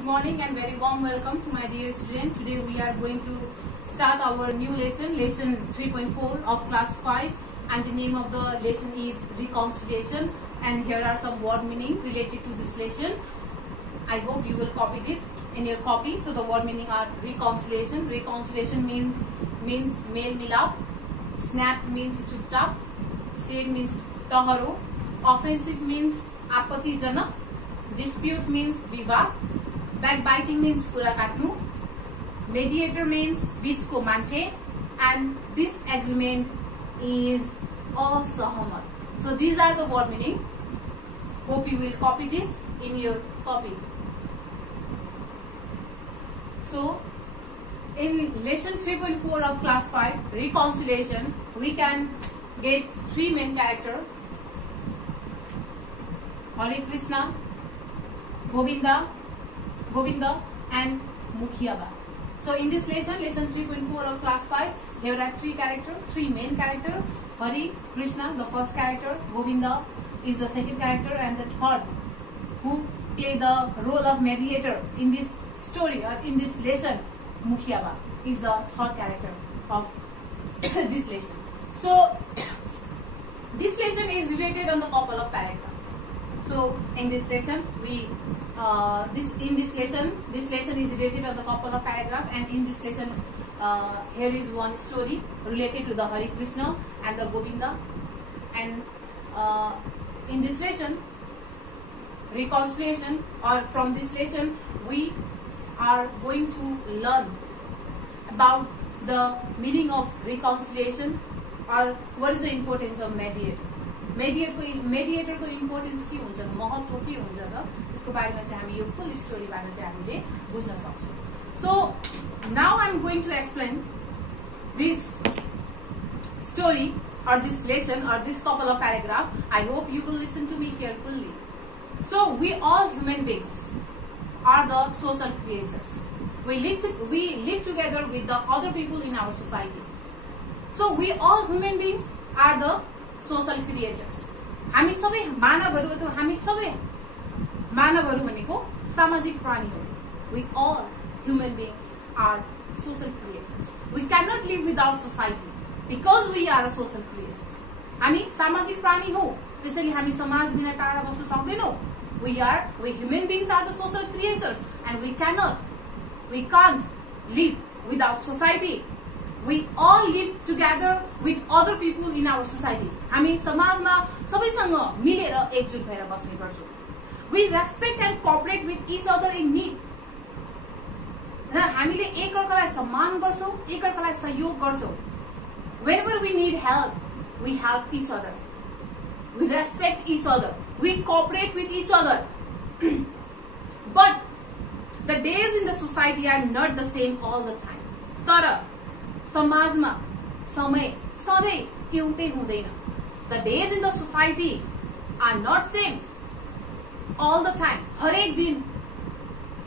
Good morning and very warm welcome to my dear student. Today we are going to start our new lesson, lesson 3.4 of class 5, and the name of the lesson is reconciliation, and here are some word meaning related to this lesson. I hope you will copy this in your copy. So the word meaning are reconciliation. Reconciliation means mel milap. Snap means chupchap. Shade means taharo. Offensive means apatijana. Dispute means vivad. Backbiting means kura katnu. Mediator means bichko manche, and disagreement is asahamat. So these are the word meaning. Hope you will copy this in your copy. So in lesson 3.4 of class 5, reconciliation, we can get three main characters: Hare Krishna, Govinda and Mukhiyaba. So in this lesson, lesson 3.4 of class 5, there are three main characters: Hare Krishna, the first character; Govinda is the second character, and the third, who play the role of mediator in this story or in this lesson, Mukhiyaba is the third character of this lesson. So this lesson is related on the couple of paragraphs. So in this lesson, this lesson is related on the couple of paragraphs, and in this lesson, here is one story related to the Hare Krishna and the Govinda, and in this lesson, reconciliation, or from this lesson, we are going to learn about the meaning of reconciliation, or what is the importance of mediator. Mediator को importance के हुन्छ, महत्व के हुन्छ र त्यसको बारेमा चाहिँ हामी यो फुल स्टोरीबाट चाहिँ हामीले बुझ्न सक्छौं. So now I am going to explain this story or this lesson or this couple of paragraph. I hope you will listen to me carefully. So we all human beings are the social creatures. We live together with the other people in our society. So we all human beings are the social creatures. हामी सबै मानवहरू अथवा हामी सबै मानवहरू भनेको सामाजिक प्राणी हो. We all human beings are social creatures. We cannot live without society because we are social creatures. हामी सामाजिक प्राणी हो, त्यसैले हामी समाज बिना टाढा बस्न सक्दैनौं. We human beings are the social creatures, and we can't live without society. We all live together with other people in our society. हामी समाजमा सबैसँग मिलेर एकजुट भएर बस्ने गर्छौं. We respect and cooperate with each other in need. र हामीले एकअर्कालाई सम्मान गर्छौं, एकअर्कालाई सहयोग गर्छौं. Whenever we need help, we help each other. We respect each other. We cooperate with each other. But the days in the society are not the same all the time. तर समाजमा समय सधैं एउटै हुँदैन. The days in the society are not same all the time. हरेक दिन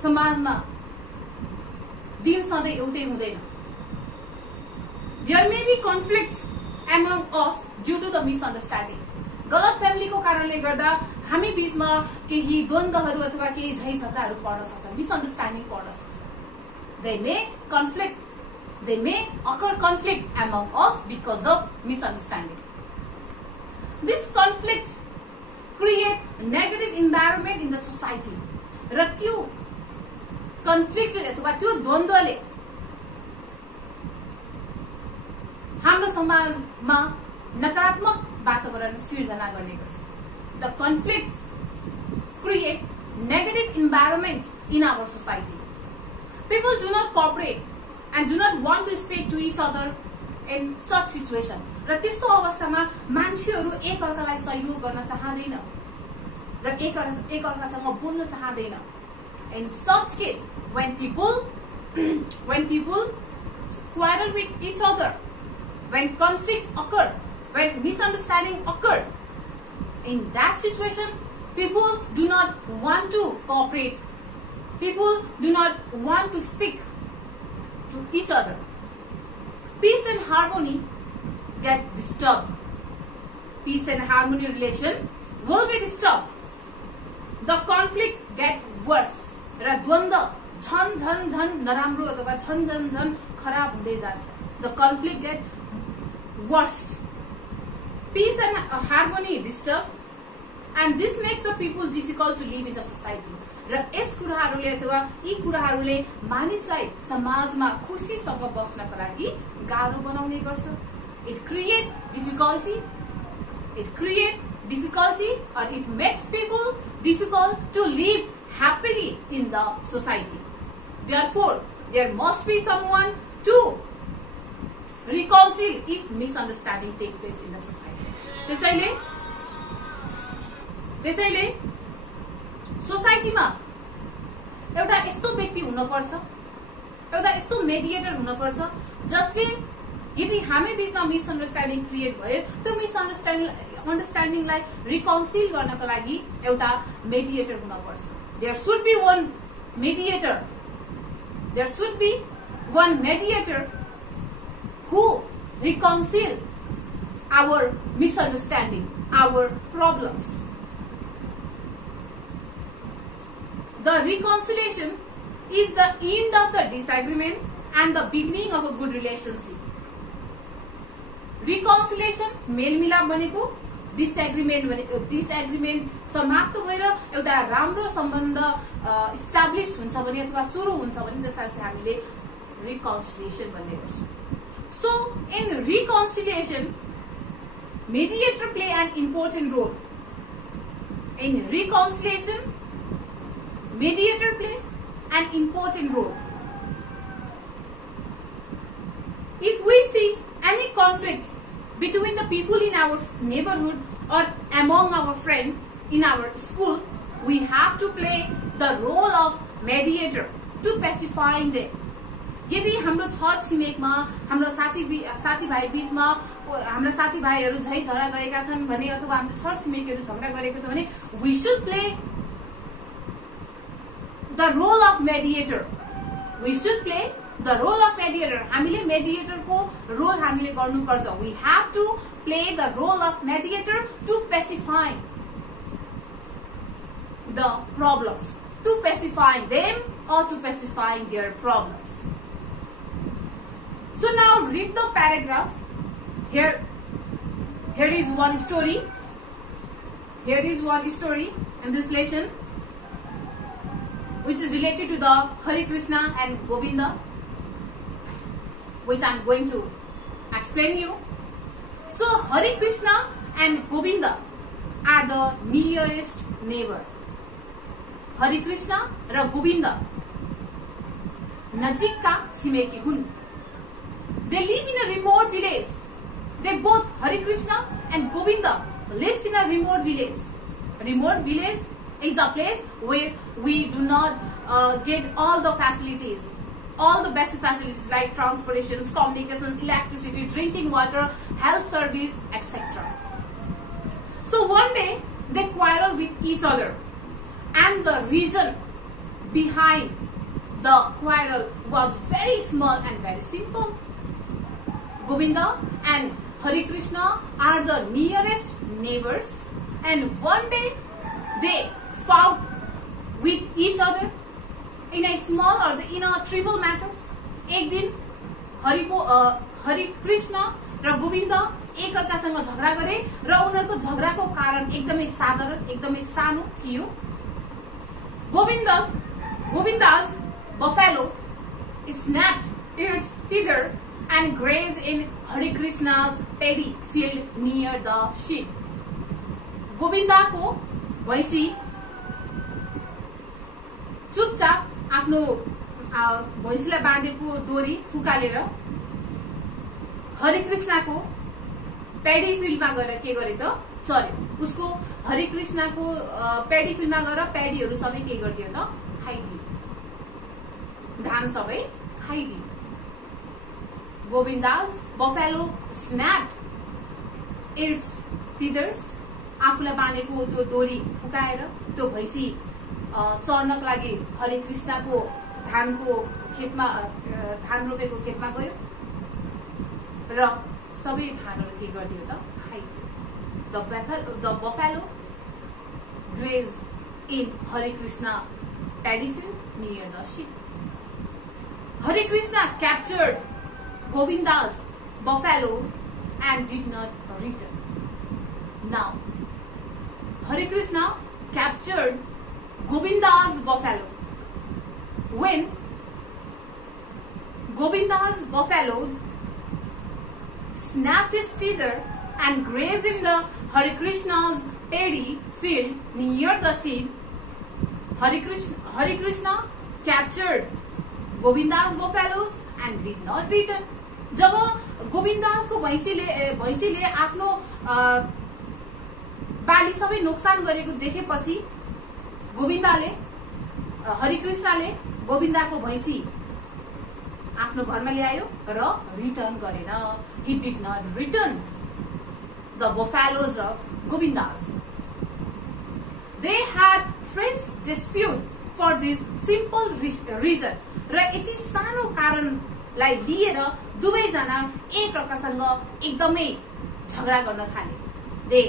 समाजमा दिन सधैं एउटै हुँदैन. There may be conflict among us due to the misunderstanding. गलत फैमिलीको कारणले गर्दा हामी बीचमा केही द्वन्द्वहरू अथवा केही झै झगडाहरू पर्न सक्छ, मिसअन्डरस्ट्यान्डिङ पर्न सक्छ. They may occur conflict among us because of misunderstanding. This conflict create negative environment in the society. र त्यो कन्फ्लिक्टले अथवा त्यो द्वन्द्वले हाम्रो समाजमा नकारात्मक वातावरण सिर्जना गर्ने गर्छ. The conflict create negative environment in our society. People do not cooperate and do not want to speak to each other in such situation. र त्यस्तो अवस्थामा मान्छेहरू एकअर्कालाई सहयोग गर्न चाहदैन र एकअर्कासँग बोल्न चाहदैन. In such case, when people quarrel with each other, when conflict occur, when misunderstanding occur, in that situation, people do not want to cooperate. People do not want to speak to each other. Peace and harmony get disturbed. Peace and harmony relation will be disturbed. The conflict get worse. र द्वन्द झन झन झन नराम्रो अथवा झन झन झन खराब हुँदै जान्छ. The conflict get worst. Peace and harmony disturbed, and this makes the people difficult to live in the society. र यस कुराहरूले अथवा यी कुराहरूले मानिसलाई समाजमा खुशीसँग बस्नको लागि गाह्रो बनाउने गर्छ. It create difficulty or it makes people difficult to live happily in the society. Therefore, there must be someone to reconcile if misunderstanding take place in the society. त्यसैले सोसाइटीमा एउटा यस्तो व्यक्ति हुनुपर्छ, एउटा यस्तो मेडिएटर हुनुपर्छ जसले यदि हामी बीचमा मिसअन्डरस्ट्यान्डिङ क्रिएट भयो त्यो मिसअन्डरस्ट्यान्डिङलाई रिकन्सिल गर्नको लागि एउटा मेडिएटर हुनुपर्छ. There should be one mediator who reconcile our misunderstanding, our problems. The reconciliation is the end of the disagreement and the beginning of a good relationship. Reconciliation मेलमिलाप भनेको, डिसएग्रीमेन्ट समाप्त भएर एउटा राम्रो सम्बन्ध इस्टाब्लिश हुन्छ भने अथवा सुरु हुन्छ भने त्यसलाई चाहिँ हामीले reconciliation भन्ने गर्छौं. So in reconciliation, mediator play an important role. In reconciliation, mediator play an important role. If we see any conflict between the people in our neighborhood or among our friends in our school, we have to play the role of mediator to pacifying them. यदि हाम्रो छर छिमेकमा हाम्रो साथीभाइ बीचमा हाम्रो साथीभाइहरू झै झगडा गरेका छन् भने अथवा हाम्रो छर छिमेकीहरू झगडा गरेको छ भने we should play the role of mediator. We should play the role of mediator. हामीले मेडिएटरको रोल हामीले गर्नुपर्छ. We have to play the role of mediator to pacify the problems, to pacifying them or to pacifying their problems. So now read the paragraph. Here is one story. Here is one story in this lesson which is related to the Hare Krishna and Govinda, which I am going to explain you. So Hare Krishna and Govinda are the nearest neighbor. Hare Krishna र Govinda नजिकका छिमेकी हुन्. They live in a remote village. They both, Hare Krishna and Govinda, lives in a remote village. Remote village is the place where we do not get all the facilities, all the basic facilities like transportation, communication, electricity, drinking water, health service, etc. So one day they quarrel with each other, and the reason behind the quarrel was very small and very simple. Govinda and Hare Krishna are the nearest neighbors, and one day they fought with each other in a small or in a trivial matters. एक दिन हरि कृष्ण र गोविन्द एक अर्कासँग झगडा गरे र उनीहरुको झगडाको कारण एकदमै साधारण एकदमै सानो थियो. Govinda's buffalo snapped its tether and grazed in Hare Krishna's paddy field near the sheep. Govinda को भैंसी चुपचाप आफ्नो भैंसीलाई बाँधेको डोरी फुकालेर हरे कृष्णको पेडी फिल्डमा गएर के गरे त चर्यो. उसको हरे कृष्णको पेडी फिल्डमा गएर पेडीहरु सबै के गर्दियो त खाइदियो, धान सबै खाइदियो. Govinda's buffalo snapped its tethers. आफूलाई बाँधेको त्यो डोरी फुकाएर त्यो भैंसी चर्नको लागि हरे कृष्णको धानको खेतमा धान रोपेको खेतमा गयो र सबै धानहरु के गर्दियो त खाइदियो. The buffalo grazed in Hare Krishna paddy field near the sheep. Hare Krishna captured Govinda's buffaloes and did not return. Now, Hare Krishna captured Govinda's buffalo. When Govinda's buffaloes snapped his teeth and grazed in the Hare Krishna's paddy field near the sheep, Hare Krishna captured Govinda's buffaloes and did not return. जब गोविन्दास को भैंसीले आफ्नो बाली सबै नोक्सान गरेको देखेपछि गोविन्दाले हरि कृष्णले गोविन्दाको भैंसी आफ्नो घरमा ल्यायो र रिटर्न गरेन. He did not return the buffaloes of Govindas. They had friends dispute for this simple reason. र यति सानो कारणलाई लिएर दुवैजना एक अर्कासँग एकदमै झगडा गर्न थाले. They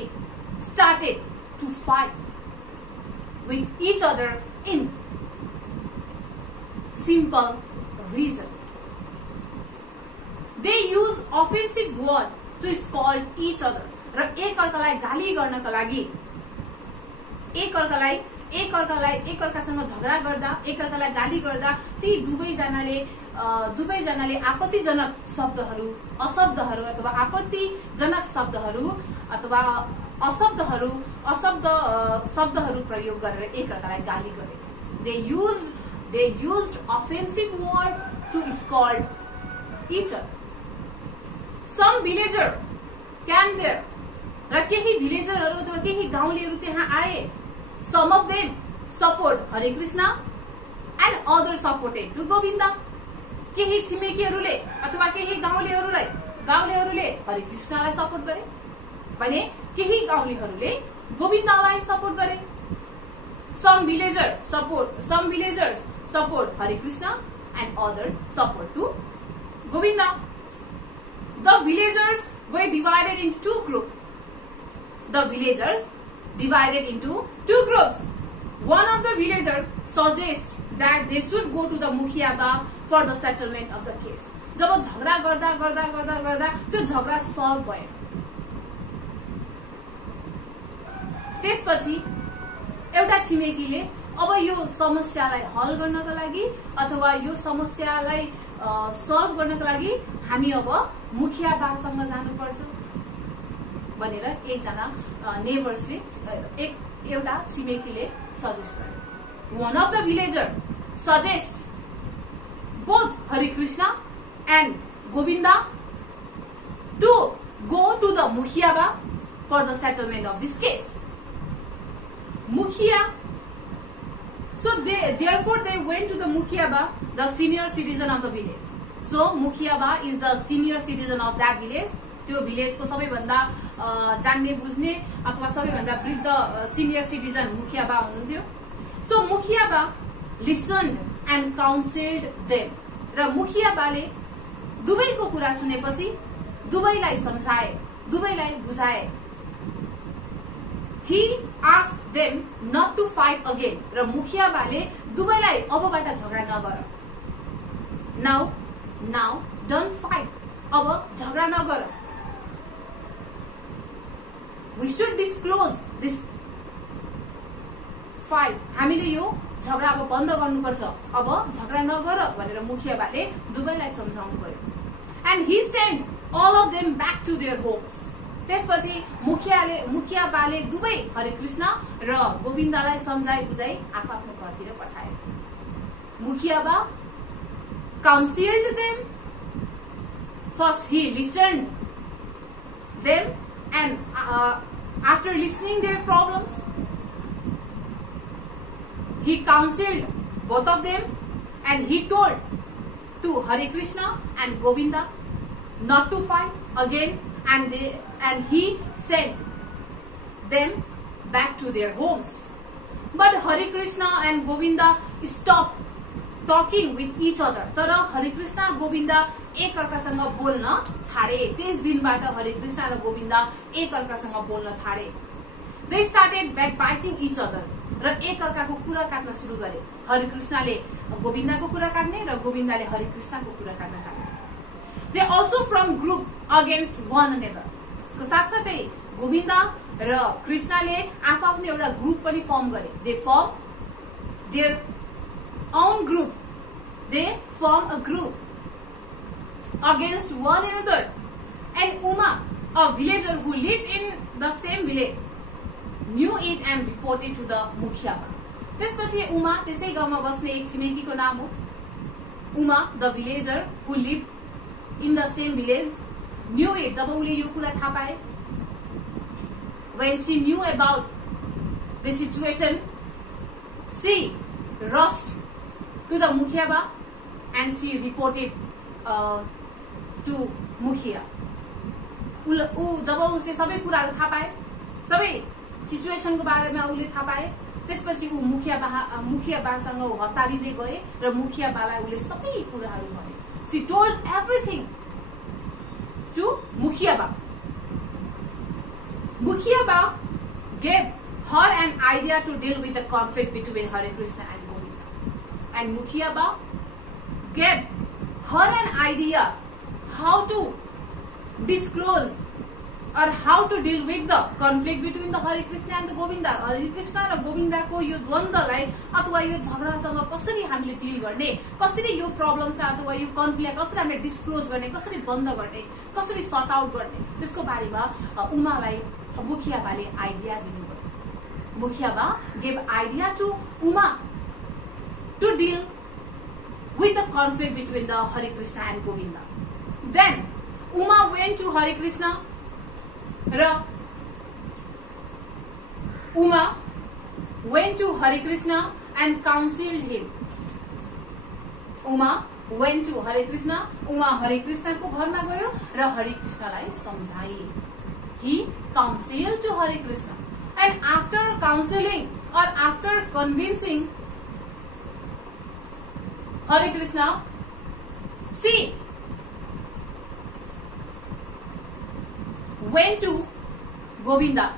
started to fight with each other in simple reason. They use offensive word to scold each other. र एक अर्कालाई गाली गर्नका लागि एक अर्कासँग झगडा गर्दा एक अर्कालाई गाली गर्दा ती दुवैजनाले आपत्तिजनक शब्दहरू अशब्दहरू अथवा आपत्तिजनक शब्दहरू अथवा शब्दहरू प्रयोग गरेर एक अर्कालाई गाली गरे. They used offensive word to scold each other. Some villager came there. र केही भिलेजरहरू अथवा केही गाउँलेहरू त्यहाँ आए. Some of them support Hare Krishna and others supported to Govinda. केही छिमेकीहरूले अथवा केही गाउँलेहरूले हरे कृष्णलाई सपोर्ट गरे भने केही गाउँलेहरूले गोविन्दालाई सपोर्ट गरे. Some villagers support Hare Krishna and others support to Govinda. The villagers were divided into two groups. One of the villagers suggested that they should go to the Mukhiyaba for the settlement of the case. जब झगडा गर्दा त्यो झगडा solve भयो. त्यसपछि एउटा छिमेकीले अब यो समस्यालाई हल गर्नका लागि अथवा यो समस्यालाई सल्भ गर्नका लागि हामी अब मुखियाबासँग जानुपर्छ भनेर एकजना नेबर्सले एउटा छिमेकीले सजेस्ट गरे. One of the villagers suggest both Hare Krishna and Govinda to go to the Mukhiyaba for the settlement of this case. Therefore they went to the Mukhiyaba, the senior citizen of the village. So Mukhiyaba is the senior citizen of that village. त्यो भिलेजको सबैभन्दा जान्ने बुझ्ने अथवा सबैभन्दा वृद्ध senior citizen मुखियाबा हुनुहुन्थ्यो. So मुखियाबा listened and counseled them. र मुखियाबाले दुवैको कुरा सुनेपछि दुवैलाई सम्झाए, दुवैलाई बुझाए. He asked them not to fight again. र मुखियाबाले दुवैलाई अबबाट झगडा नगर. Now don't fight. अब झगडा नगर. We should disclose this fight. हामीले यो झगडा अब बन्द गर्नुपर्छ. अब झगडा नगर भनेर मुखियाबाले दुवैलाई सम्झाउनु भयो. And he sent all of them back to their homes. त्यसपछि मुखियाबाले दुवै हरे कृष्ण र गोविन्दालाई सम्झाइ बुझाइ आफ्नो घरतिर पठाए. मुखियाबा counseled them. First he listened them and after listening their problems he counseled both of them and he told to Hare Krishna and Govinda not to fight again and he sent them back to their homes. But Hare Krishna and Govinda stopped talking with each other. तर हरे कृष्ण गोविन्दा एक अर्कासँग बोल्न छाडे. त्यस दिनबाट हरे कृष्ण र गोविन्दा एक अर्कासँग बोल्न छाडे. They started backbiting each other. र र एक अर्काको कुरा काट्न सुरु गरे। हरिकृष्णले गोविन्दको कुरा काट्ने र गोविन्दले हरिकृष्णको कुरा काट्न थाले। They also from group against one another. यसको साथसाथै गोविन्द र कृष्णले आफ्नो एउटा ग्रुप पनि फर्म गरे। They form their own group. They form a group against one another. And Uma, a villager who lived in the same village, knew it and reported to the Mukhya. त्यसपछि उमा त्यसै गाउँमा बस्ने एक छिमेकीको नाम हो। Uma the villager who lived in the same village knew it. जब उसले यो कुरा थाहा पाए, when she knew about the situation, she rushed to the Mukhya and she reported to Mukhya. जब उसले सबै कुराहरू थाहा पाए, सबै सिचुएसनको बारेमा उसले थाहा पाए, त्यसपछि ऊ मुखिया बासँग हतारिँदै गए र मुखिया बालाई उसले सबै कुराहरू भने। She told everything to Mukhya ba. Mukhya ba gave her an idea to deal with the conflict between Hare Krishna and Govinda. And Mukhya ba gave her an idea how to disclose or how to deal with the conflict between the Hare Krishna and the Govinda. Hare Krishna र गोविन्दको यो द्वन्द्वलाई अथवा यो झगडासँग कसरी हामीले deal गर्ने, कसरी यो प्रब्लम्सलाई अथवा यो कन्फ्लिक्ट कसरी हामीले डिस्क्लोज गर्ने, कसरी बन्द गर्ने, कसरी सर्ट आउट गर्ने, त्यसको बारेमा उमालाई मुखिया बाले आइडिया दिनुभयो। मुखिया बा gave idea to Uma to deal with the conflict between the Hare Krishna and Govinda. Then Uma went to Hare Krishna. Uma went to Hare Krishna and counseled him. Uma went to Hare Krishna. Uma Hare Krishna को घरमा गयो र हरे कृष्णलाई सम्झाए। He counseled to Hare Krishna, and after counseling or after convincing Hare Krishna, she went to Govinda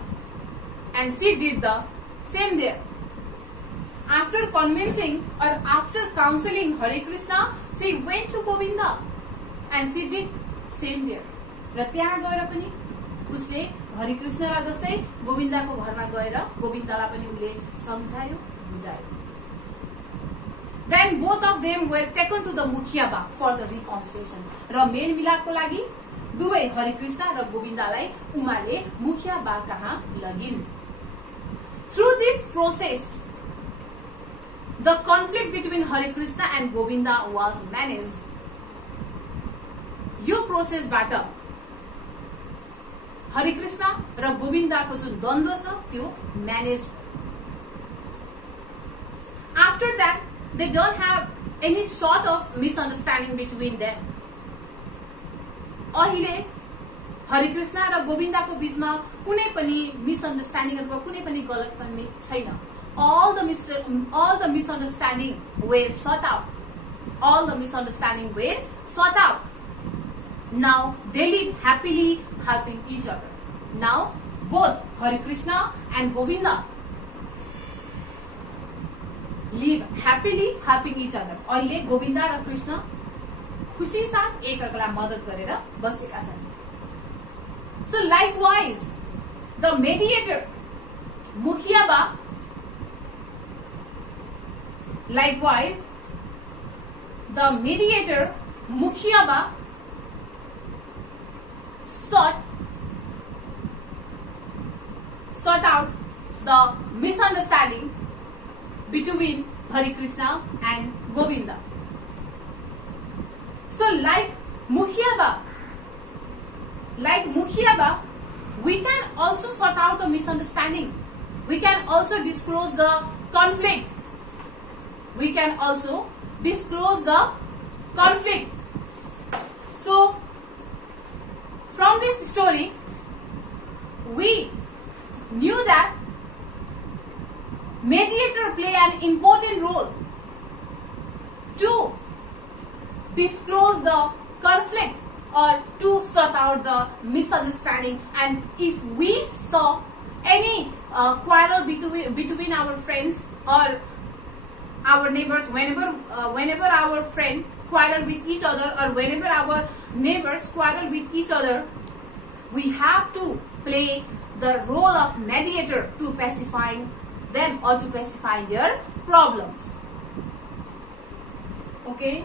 and she did the same there. After convincing or after counseling Hare Krishna, she went to Govinda and she did same there. र त्यहाँ गएर पनि उसले हरे कृष्णलाई जस्तै गोविन्दको घरमा गएर गोविन्दलाई पनि उसले सम्झायो, बुझायो। Then both of them were taken to the Mukhya ba for the reconciliation. र मेल मिलापको लागि दुवै हरे कृष्ण र गोविन्दलाई उमाले मुखिया बा कहाँ लगिन्। Through this process, the conflict between Hare Krishna and Govinda was managed. यो प्रोसेसबाट हरे कृष्ण र गोविन्दको जुन द्वन्द्व छ त्यो manage. After that, they don't have any sort of misunderstanding between them. अहिले हरे कृष्ण र गोविन्दको बीचमा कुनै पनि मिसअन्डरस्ट्यान्डिङ अथवा कुनै पनि गलतफहमी छैन। All the misunderstanding were sorted out. All the misunderstanding were sorted out. Now they live happily, helping each other. Now both Hare Krishna and Govinda live happily, helping each other. अहिले गोविन्द र कृष्ण खुशी साथ एक अर्कालाई मदद गरेर बसेका छन्। So likewise, the mediator Mukhya ba, likewise the mediator Mukhya ba sort out the misunderstanding between Hare Krishna and Govinda. So like Mukhya ba, we can also sort out the misunderstanding. We can also disclose the conflict. We can also disclose the conflict. So from this story, we knew that mediator play an important role to disclose the conflict or to sort out the misunderstanding. And if we saw any quarrel between our friends or our neighbors. Whenever our friend quarrel with each other, or whenever our neighbors quarrel with each other, we have to play the role of mediator to pacify them or to pacify their problems. Okay,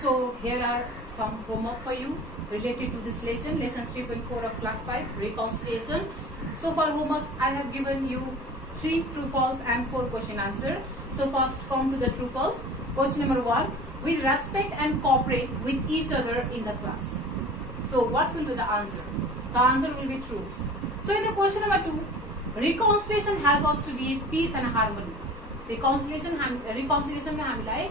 so here are some homework for you related to this lesson 3.4 of class 5, reconciliation. So for homework, I have given you 3 true false and 4 question answer. So first come to the true false. Question number 1, we respect and cooperate with each other in the class. So what will be the answer? The answer will be true. So in the question number 2, reconciliation help us to live peace and harmony. reconciliation में हामीलाई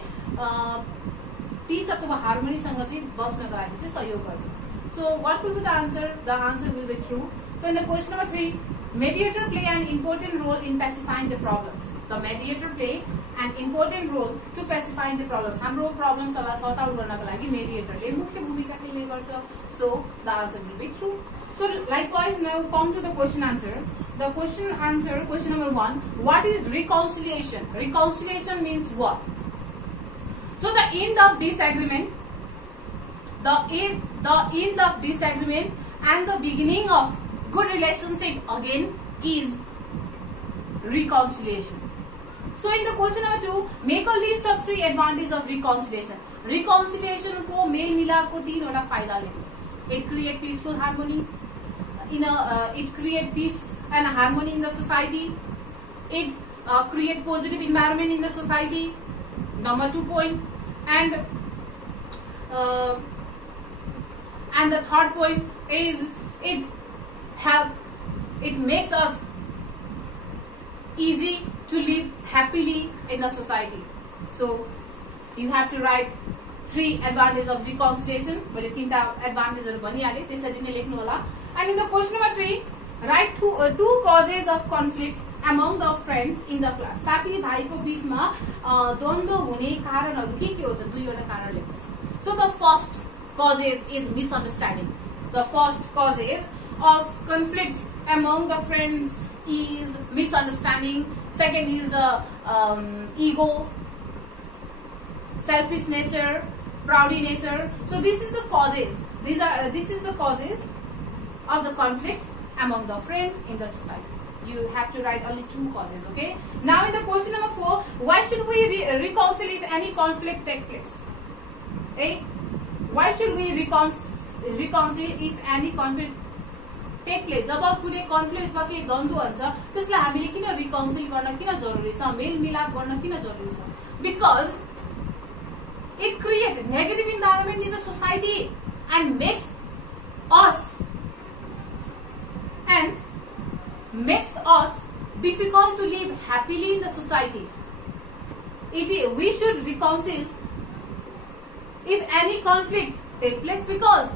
peace अथवा harmony सँग चाहिँ बस्नको लागि चाहिँ सहयोग गर्छ. So what will be the answer? The answer will be true. So in the question number 3, mediator play an important role in pacifying the problems. The mediator play an important role to pacifying the problems. हाम्रो problems लाई sort out गर्नको लागि mediator ले मुख्य भूमिका खेल्ने गर्छ. So the answer will be true. So likewise, now come to the question answer. The question answer, question number 1, what is reconciliation? Reconciliation means what? So the end of disagreement, the end of disagreement and the beginning of good relationship again is reconciliation. So in the question number 2, make a list of 3 advantages of reconciliation. Reconciliation को मेल मिलाप को 3 वटा फाइदा लेको. It create peaceful harmony. It create peace and harmony in the society. It create positive environment in the society. Number 2 point. And the third point is it makes us easy to live happily in the society. So you have to write 3 advantages of reconciliation. मैले 3टा advantages भनिहाले, त्यसरी नै लेख्नु होला. And in the question number 3, write 2 causes of conflict among the friends in the class. साथी भाइको बीचमा द्वन्द्व हुने कारणहरु के हो त? 2 वटा कारण लेख्नुहोस्. So the first causes is misunderstanding. The first causes of conflict among the friends is misunderstanding. Second is the ego, selfish nature, proudy nature. So this is the causes. This is the causes of the conflict among the friends in the society. You have to write only 2 causes. Okay. Now in the question number 4, why should we reconcile if any conflict takes place? Okay. Why should we reconcile if any conflict take place? जब कुनै conflict वा के द्वन्द्व हुन्छ त्यसलाई हामीले किन reconcile गर्न किन जरुरी छ? मेल मिलाप गर्न किन जरुरी छ? Because it creates negative environment in the society and makes us difficult to live happily in the society. We should reconcile if any conflict take place, because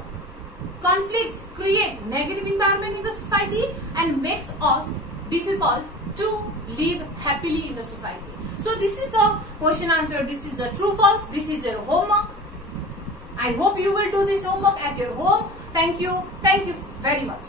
conflicts create negative environment in the society and makes us difficult to live happily in the society. So this is the question answer. This is the true false. This is your homework. I hope you will do this homework at your home. Thank you very much.